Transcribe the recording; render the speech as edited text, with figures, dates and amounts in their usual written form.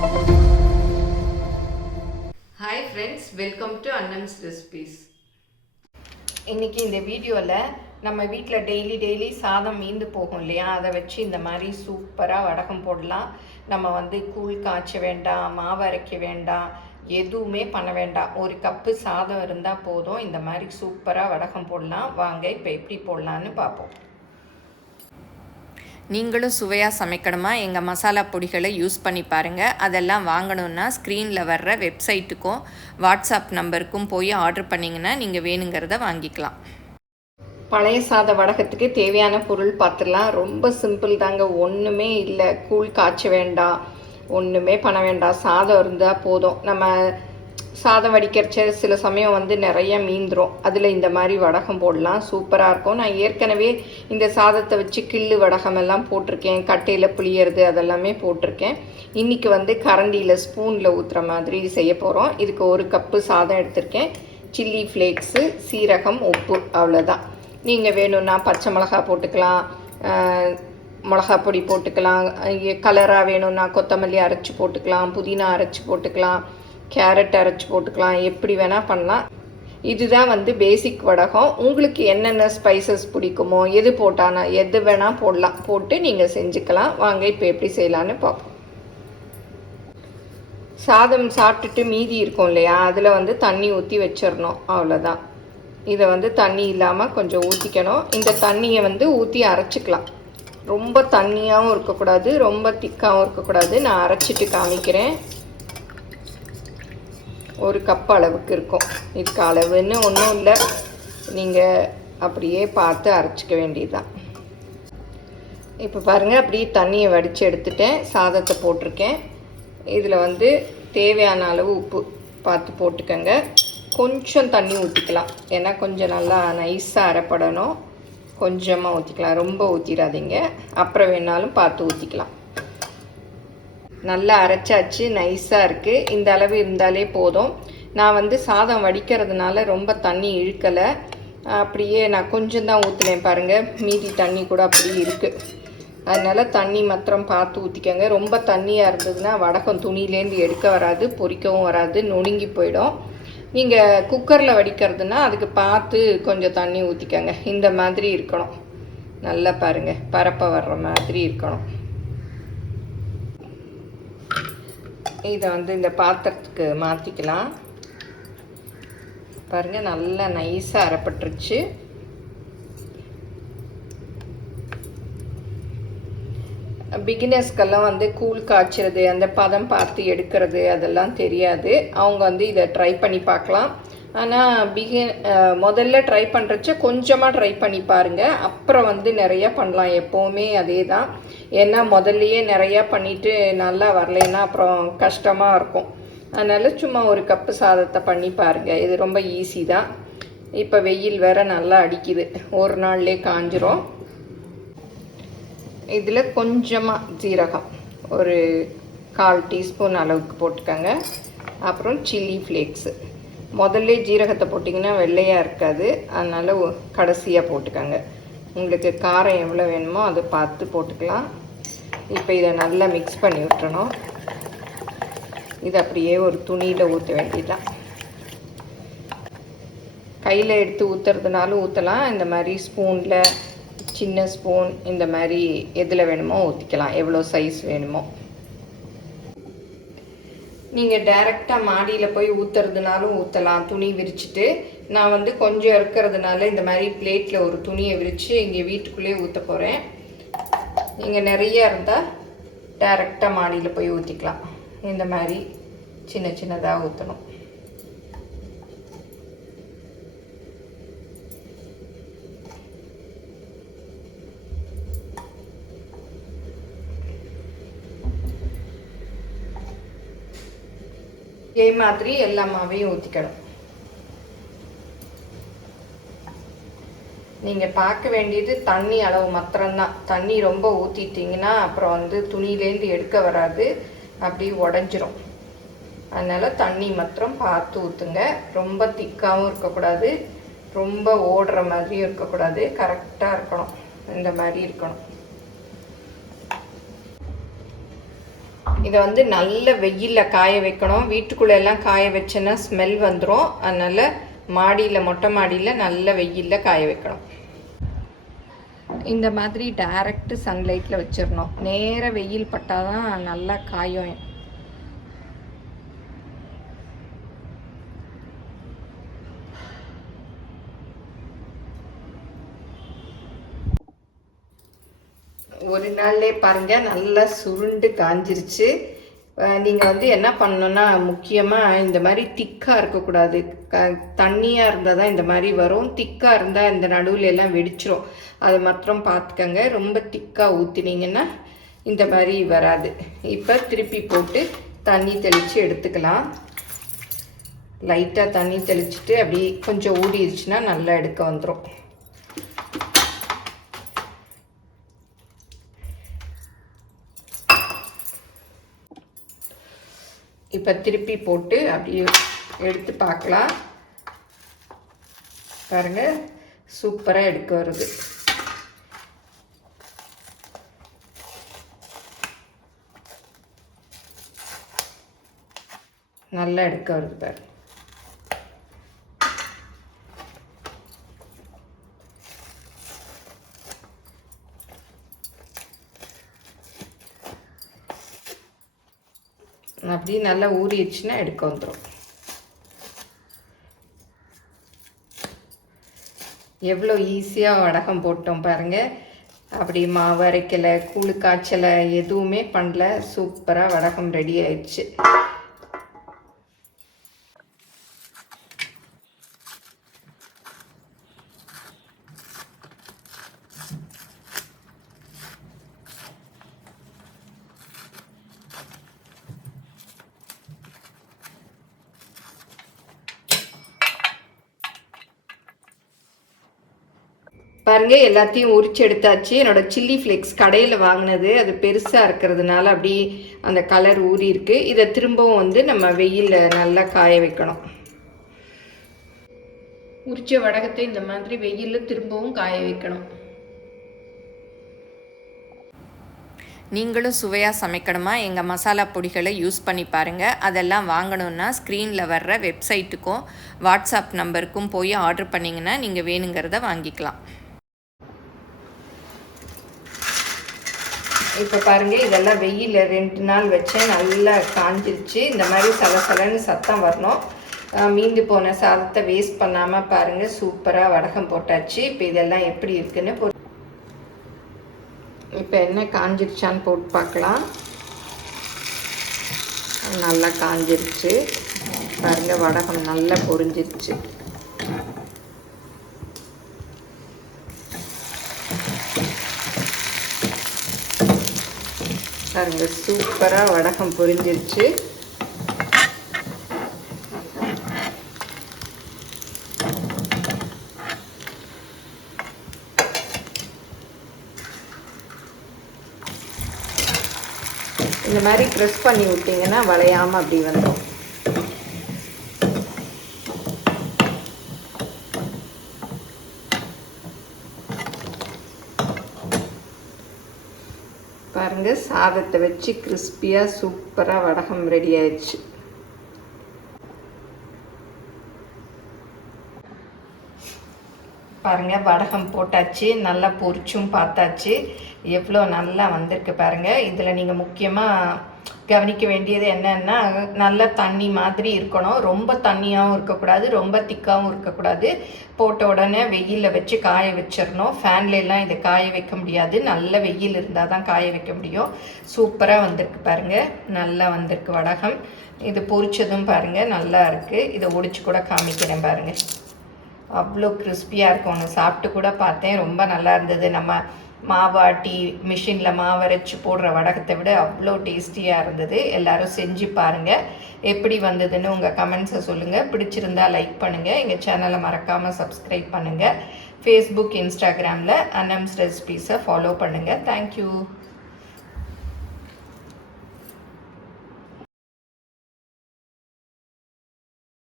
Hi friends, welcome to Annam's Recipes. இன்னைக்கு இந்த வீடியோவில் நம்ம வீட்டில் டெய்லி சாதம் மீந்து போகும் இல்லையா, அதை வச்சு இந்த மாதிரி சூப்பராக வடகம் போடலாம். நம்ம வந்து கூழ் காய்ச்ச வேண்டாம், மாவு அரைக்க வேண்டாம், எதுவுமே பண்ண வேண்டாம். ஒரு கப்பு சாதம் இருந்தால் போதும், இந்த மாதிரி சூப்பராக வடகம் போடலாம். வாங்க இப்போ எப்படி போடலான்னு பார்ப்போம். நீங்களும் சுவையாக சமைக்கணுமா, எங்கள் மசாலா பொடிகளை யூஸ் பண்ணி பாருங்கள். அதெல்லாம் வாங்கணுன்னா ஸ்க்ரீனில் வர்ற வெப்சைட்டுக்கும் வாட்ஸ்அப் நம்பருக்கும் போய் ஆர்டர் பண்ணிங்கன்னா நீங்கள் வேணுங்கிறத வாங்கிக்கலாம். பழைய சாத வடகத்துக்கு தேவையான பொருள் பார்த்துடலாம். ரொம்ப சிம்பிள் தாங்க, ஒன்றுமே இல்லை. கூழ் காய்ச்ச வேண்டாம், ஒன்றுமே பண்ண வேண்டாம், சாதம் இருந்தால் போதும். நம்ம சாதம் வடிக்கிறச்ச சில சமயம் வந்து நிறைய மீந்துடும், அதில் இந்த மாதிரி வடகம் போடலாம், சூப்பராக இருக்கும். நான் ஏற்கனவே இந்த சாதத்தை வச்சு கிள்ளு வடகம் எல்லாம் போட்டிருக்கேன், கட்டையில் புளியறது அதெல்லாமே போட்டிருக்கேன். இன்றைக்கி வந்து கரண்டியில் ஸ்பூனில் ஊற்றுற மாதிரி செய்ய போகிறோம். இதுக்கு ஒரு கப்பு சாதம் எடுத்திருக்கேன், சில்லி ஃப்ளேக்ஸு, சீரகம், உப்பு, அவ்வளோதான். நீங்கள் வேணும்னா பச்சை மிளகா போட்டுக்கலாம், மிளகா பொடி போட்டுக்கலாம், கலராக வேணும்னா கொத்தமல்லி அரைச்சி போட்டுக்கலாம், புதினா அரைச்சி போட்டுக்கலாம், கேரட் அரைச்சி போட்டுக்கலாம், எப்படி வேணால் பண்ணலாம். இதுதான் வந்து பேசிக் வடகம். உங்களுக்கு என்னென்ன ஸ்பைசஸ் பிடிக்குமோ எது போட்டானா எது வேணால் போடலாம், போட்டு நீங்கள் செஞ்சுக்கலாம். வாங்க இப்போ எப்படி செய்யலான்னு பார்ப்போம். சாதம் சாப்பிட்டுட்டு மீதி இருக்கும் இல்லையா, அதில் வந்து தண்ணி ஊற்றி வச்சிடணும், அவ்வளோதான். இதை வந்து தண்ணி இல்லாமல் கொஞ்சம் ஊற்றிக்கணும். இந்த தண்ணியை வந்து ஊற்றி அரைச்சிக்கலாம். ரொம்ப தண்ணியாகவும் இருக்கக்கூடாது, ரொம்ப திக்காகவும் இருக்கக்கூடாது. நான் அரைச்சிட்டு காமிக்கிறேன். ஒரு கப் அளவுக்கு இருக்கும். இதுக்கு அளவுன்னு ஒன்றும் இல்லை, நீங்கள் அப்படியே பார்த்து அரைச்சிக்க வேண்டியதுதான். இப்போ பாருங்கள், அப்படியே தண்ணியை வடித்து எடுத்துட்டேன், சாதத்தை போட்டிருக்கேன். இதில் வந்து தேவையான அளவு உப்பு பார்த்து போட்டுக்கோங்க. கொஞ்சம் தண்ணி ஊற்றிக்கலாம், ஏன்னா கொஞ்சம் நல்லா நைஸாக அரைப்படணும். கொஞ்சமாக ஊற்றிக்கலாம், ரொம்ப ஊற்றிடாதீங்க. அப்புறம் வேணாலும் பார்த்து ஊற்றிக்கலாம். நல்லா அரைச்சாச்சு, நைஸாக இருக்குது. இந்த அளவு இருந்தாலே போதும். நான் வந்து சாதம் வடிக்கிறதுனால ரொம்ப தண்ணி இழுக்கலை, அப்படியே நான் கொஞ்சம் தான் ஊற்றுனேன் பாருங்கள். மீதி தண்ணி கூட அப்படியே இருக்குது. அதனால் தண்ணி மாத்திரம் பார்த்து ஊற்றிக்கோங்க. ரொம்ப தண்ணியாக இருந்ததுன்னா வடகம் துணியிலேருந்து எடுக்க வராது, பொரிக்கவும் வராது, நொணுங்கி போயிடும். நீங்கள் குக்கரில் வடிக்கிறதுனா அதுக்கு பார்த்து கொஞ்சம் தண்ணி ஊற்றிக்கோங்க. இந்த மாதிரி இருக்கணும், நல்லா பாருங்கள், பரப்ப வர்ற மாதிரி இருக்கணும். இதை வந்து இந்த பாத்திரத்துக்கு மாற்றிக்கலாம். பாருங்கள், நல்லா நைஸாக அரைப்பட்டுருச்சு. பிகினர்ஸ்க்கெல்லாம் வந்து கூழ் காய்ச்சறது, அந்த பதம் பார்த்து எடுக்கிறது அதெல்லாம் தெரியாது. அவங்க வந்து இதை ட்ரை பண்ணி பார்க்கலாம். ஆனால் முதல்ல ட்ரை பண்ணுறச்ச கொஞ்சமாக ட்ரை பண்ணி பாருங்கள், அப்புறம் வந்து நிறையா பண்ணலாம். எப்போவுமே அதே தான், ஏன்னா முதல்லையே நிறையா பண்ணிவிட்டு நல்லா வரலைன்னா அப்புறம் கஷ்டமாக இருக்கும். அதனால் சும்மா ஒரு கப்பு சாதத்தை பண்ணி பாருங்கள், இது ரொம்ப ஈஸி தான். இப்போ வெயில் வேறு நல்லா அடிக்குது, ஒரு நாள்லேயே காஞ்சிரும். இதில் கொஞ்சமாக ஜீரகம், ஒரு 1/4 டீஸ்பூன் அளவுக்கு போட்டுக்கோங்க. அப்புறம் சில்லி ஃப்ளேக்ஸு, முதல்ல ஜீரகத்தை போட்டிங்கன்னா வெள்ளையாக இருக்காது, அதனால் கடைசியாக போட்டுக்கோங்க. உங்களுக்கு காரம் எவ்வளோ வேணுமோ அதை பார்த்து போட்டுக்கலாம். இப்போ இதை நல்லா மிக்ஸ் பண்ணி விட்டுறணும். இது அப்படியே ஒரு துணியில் ஊற்ற வேண்டியதுதான். கையில் எடுத்து ஊற்றுறதுனாலும் ஊற்றலாம், இந்த மாதிரி ஸ்பூனில், சின்ன ஸ்பூன், இந்த மாதிரி எதில் வேணுமோ ஊற்றிக்கலாம், எவ்வளோ சைஸ் வேணுமோ. நீங்கள் டைரெக்டாக மாடியில் போய் ஊற்றுறதுனாலும் ஊற்றலாம், துணி விரிச்சிட்டு. நான் வந்து கொஞ்சம் இருக்கிறதுனால இந்த மாதிரி பிளேட்டில் ஒரு துணியை விரித்து இங்கே வீட்டுக்குள்ளேயே ஊற்ற போகிறேன். நீங்கள் நிறைய இருந்தால் டைரெக்டாக மாடியில் போய் ஊற்றிக்கலாம். இந்த மாதிரி சின்ன சின்னதாக ஊற்றணும். இதே மாதிரி எல்லா மாவையும் ஊற்றிக்கணும். நீங்கள் பார்க்க வேண்டியது தண்ணி அளவு மாத்திரம்தான். தண்ணி ரொம்ப ஊற்றிட்டிங்கன்னா அப்புறம் வந்து துணியிலேருந்து எடுக்க வராது, அப்படி உடஞ்சிரும். அதனால் தண்ணி மாத்திரம் பார்த்து ஊற்றுங்க. ரொம்ப திக்காகவும் இருக்கக்கூடாது, ரொம்ப ஓடுற மாதிரியும் இருக்கக்கூடாது, கரெக்டாக இருக்கணும், இந்த மாதிரி இருக்கணும். இதை வந்து நல்ல வெயிலில் காய வைக்கணும். வீட்டுக்குள்ளெல்லாம் காய வச்சேன்னா ஸ்மெல் வந்துடும். அதனால் மாடியில், மொட்டை மாடியில் நல்ல வெயிலில் காய வைக்கணும். இந்த மாதிரி டைரக்ட் சன்லைட்டில் வச்சிடணும். நேர வெயில் பட்டால் தான் நல்லா காயும். ஒரு நாள்லே பாருங்கள் நல்லா சுருண்டு காஞ்சிருச்சு. நீங்கள் வந்து என்ன பண்ணணுன்னா, முக்கியமாக இந்த மாதிரி திக்காக இருக்கக்கூடாது. தண்ணியாக இருந்தால் தான் இந்த மாதிரி வரும். திக்காக இருந்தால் இந்த நடுவில் எல்லாம் வெடிச்சிரும். அதை மாத்திரம் பார்த்துக்கங்க. ரொம்ப திக்காக ஊற்றினீங்கன்னா இந்த மாதிரி வராது. இப்போ திருப்பி போட்டு தண்ணி தெளித்து எடுத்துக்கலாம். லைட்டாக தண்ணி தெளிச்சுட்டு அப்படி கொஞ்சம் ஊறிடுச்சுன்னா நல்லா எடுக்க வந்துடும். இப்போ திருப்பி போட்டு அப்படியே எடுத்து பார்க்கலாம். பாருங்கள், சூப்பராக எடுக்க வருது. நல்லா எடுக்க வருது பாருங்க. அப்படி நல்லா ஊறிடுச்சுன்னா எடுக்க வந்துடும். எவ்வளோ ஈஸியாக வடகம் போட்டோம் பாருங்கள். அப்படி மாவு அரைக்கலை, கூழு காய்ச்சலை, எதுவுமே பண்ணல. சூப்பராக வடகம் ரெடி ஆயிடுச்சு. பாருங்கள், எல்லாத்தையும் உரிச்சு எடுத்தாச்சு. என்னோடய சில்லி ஃப்ளேக்ஸ் கடையில் வாங்கினது, அது பெருசாக இருக்கிறதுனால அப்படி அந்த கலர் ஊறி இருக்கு. இதை திரும்பவும் வந்து நம்ம வெயிலில் நல்லா காய வைக்கணும். உரிச்ச வடகத்தை இந்த மாதிரி வெயிலில் திரும்பவும் காய வைக்கணும். நீங்களும் சுவையாக சமைக்கணுமா? எங்கள் மசாலா பொடிகளை யூஸ் பண்ணி பாருங்கள். அதெல்லாம் வாங்கணுன்னா ஸ்க்ரீனில் வர்ற வெப்சைட்டுக்கும் வாட்ஸ்அப் நம்பருக்கும் போய் ஆர்டர் பண்ணிங்கன்னா நீங்கள் வேணுங்கிறத வாங்கிக்கலாம். இப்போ பாருங்கள், இதெல்லாம் வெயிலில் 2 நாள் வச்சேன். நல்லா காஞ்சிருச்சு. இந்த மாதிரி சலசலன்னு சத்தம் வரணும். மீந்து போன சாதத்தை வேஸ்ட் பண்ணாமல் பாருங்கள், சூப்பராக வடகம் போட்டாச்சு. இப்போ இதெல்லாம் எப்படி இருக்குன்னு இப்போ என்ன காஞ்சிருச்சான்னு போட்டு பார்க்கலாம். நல்லா காஞ்சிருச்சு பாருங்கள். வடகம் நல்லா பொரிஞ்சிருச்சு. பாருங்க, சூப்பராக வடகம் பொரிஞ்சிருச்சு. இந்த மாதிரி ப்ரெஸ் பண்ணி விட்டிங்கன்னா வளையாமல் அப்படி வந்துடும். பாருங்க, சாதத்தை வச்சு கிறிஸ்பியாக சூப்பராக வடகம் ரெடி ஆயிடுச்சு. பாருங்கள், வடகம் போட்டாச்சு. நல்லா பொரிச்சும் பார்த்தாச்சு. எவ்வளோ நல்லா வந்திருக்கு பாருங்கள். இதில் நீங்கள் முக்கியமாக கவனிக்க வேண்டியது என்னென்னா, நல்ல தண்ணி மாதிரி இருக்கணும். ரொம்ப தண்ணியாகவும் இருக்கக்கூடாது, ரொம்ப திக்காகவும் இருக்கக்கூடாது. போட்ட உடனே வெயிலில் வச்சு காய வச்சிடணும். ஃபேன்லாம் இதை காய வைக்க முடியாது. நல்ல வெயில் இருந்தால் தான் காய வைக்க முடியும். சூப்பராக வந்திருக்கு பாருங்கள். நல்லா வந்திருக்கு வடகம். இது பொரிச்சதும் பாருங்கள் நல்லா இருக்குது. இதை ஒடிச்சு கூட காமிக்கிறேன் பாருங்கள். அவ்வளோ கிறிஸ்பியாக இருக்கும். ஒன்று சாப்பிட்டு கூட பார்த்தேன், ரொம்ப நல்லா இருந்தது. நம்ம மாவாட்டி மிஷினில் மாவரைச்சி போடுற வடகத்தை விட அவ்வளோ டேஸ்டியாக இருந்தது. எல்லோரும் செஞ்சு பாருங்கள். எப்படி வந்ததுன்னு உங்கள் கமெண்ட்ஸை சொல்லுங்கள். பிடிச்சிருந்தால் லைக் பண்ணுங்கள். எங்கள் சேனலை மறக்காமல் சப்ஸ்கிரைப் பண்ணுங்கள். ஃபேஸ்புக், இன்ஸ்டாகிராமில் அனம்ஸ் ரெசிபீஸை ஃபாலோ பண்ணுங்கள். தேங்க்யூ.